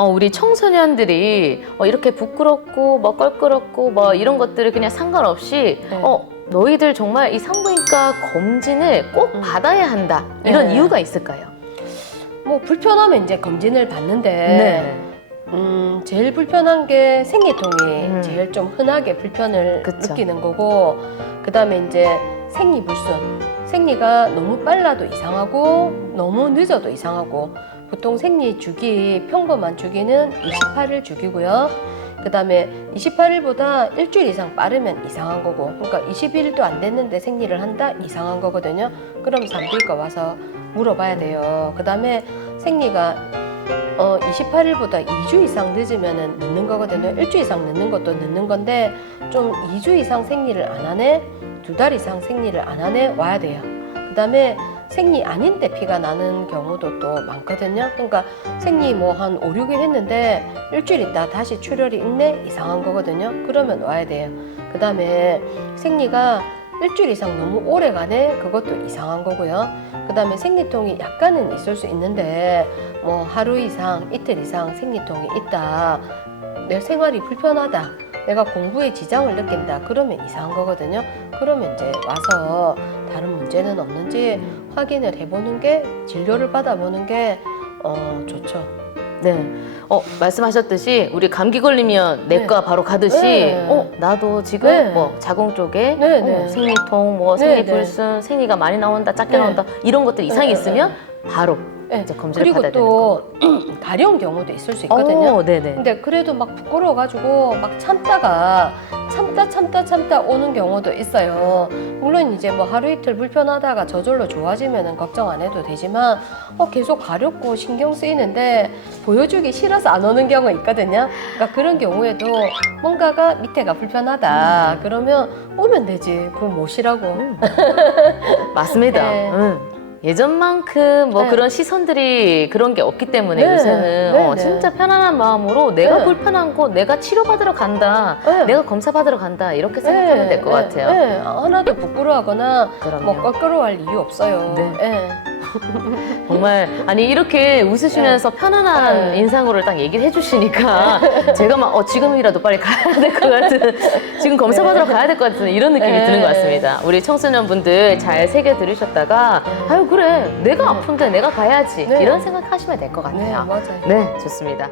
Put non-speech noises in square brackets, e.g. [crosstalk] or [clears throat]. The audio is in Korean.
어, 우리 청소년들이 어, 이렇게 부끄럽고 뭐 껄끄럽고 뭐 이런 것들을 그냥 상관없이 네. 어, 너희들 정말 이 산부인과 검진을 꼭 음. 받아야 한다. 이런 네. 이유가 있을까요? 뭐 불편하면 이제 검진을 받는데 음, 제일 불편한 게 생리통이 음. 제일 좀 흔하게 불편을 그쵸. 느끼는 거고 그다음에 이제 생리 불순 생리가 너무 빨라도 이상하고 너무 늦어도 이상하고 보통 생리 주기 평범한 주기는 28일 주기고요. 그 다음에 28일보다 일주일 이상 빠르면 이상한 거고 그러니까 21일도 안 됐는데 생리를 한다 이상한 거거든요. 그럼 산부인과 와서 물어봐야 돼요. 그 다음에 생리가 어 28일보다 2주 이상 늦으면은 늦는 거거든요. 일주 이상 늦는 것도 늦는 건데 좀 2주 이상 생리를 안 하네, 두 달 이상 생리를 안 하네 와야 돼요. 그 다음에 생리 아닌데 피가 나는 경우도 또 많거든요. 그러니까 생리 뭐 한 5, 6일 했는데 일주일 있다 다시 출혈이 있네 이상한 거거든요. 그러면 와야 돼요. 그 다음에 생리가 일주일 이상 너무 오래 가네 그것도 이상한 거고요. 그 다음에 생리통이 약간은 있을 수 있는데 뭐 하루 이상 이틀 이상 생리통이 있다. 내 생활이 불편하다. 내가 공부에 지장을 느낀다. 그러면 이상한 거거든요. 그러면 이제 와서 다른 문제는 없는지 확인을 해보는 게 진료를 받아보는 게 어, 좋죠. 네. 어, 말씀하셨듯이 우리 감기 걸리면 내과 바로 가듯이 네. 어, 나도 지금 네. 뭐 자궁 쪽에 네, 어, 네. 생리통, 뭐 네, 생리 불순, 생리가 많이 나온다, 작게 네. 나온다 이런 것들 이상이 네, 있으면 바로 네. 이제 그리고 받아야 되는 또 [clears throat] 가려운 경우도 있을 수 있거든요. 어, 네네. 근데 그래도 막 부끄러워가지고 막 참다가 참다 참다 참다 오는 경우도 있어요. 물론 이제 뭐 하루 이틀 불편하다가 저절로 좋아지면은 걱정 안 해도 되지만 어, 계속 가렵고 신경 쓰이는데 보여주기 싫어서 안 오는 경우 있거든요. 그러니까 그런 경우에도 뭔가가 밑에가 불편하다 그러면 오면 되지. 그걸 뭐 못이라고. 음. 맞습니다. [laughs] 네. 응. 예전만큼 뭐 네. 그런 시선들이 그런 게 없기 때문에 네. 요새는 네, 어, 네. 진짜 편안한 마음으로 내가 네. 불편한 거 내가 치료받으러 간다, 네. 내가 검사 받으러 간다 이렇게 생각하면 될것 네, 같아요. 네. 하나도 부끄러워하거나 그럼요. 뭐 껄끄러워할 이유 없어요. 네. 네. [laughs] 정말 아니 이렇게 웃으시면서 편안한 네. 인상으로 딱 얘기를 해주시니까 제가 막 어, 지금이라도 빨리 가야 될 것 같은 지금 검사 받으러 가야 될 것 같은 이런 느낌이 네. 드는 것 같습니다. 우리 청소년분들 잘 새겨 들으셨다가 아유 그래 내가 아픈데 내가 가야지 네. 이런 생각하시면 될것 네, 같아요. 맞아요. 네 좋습니다.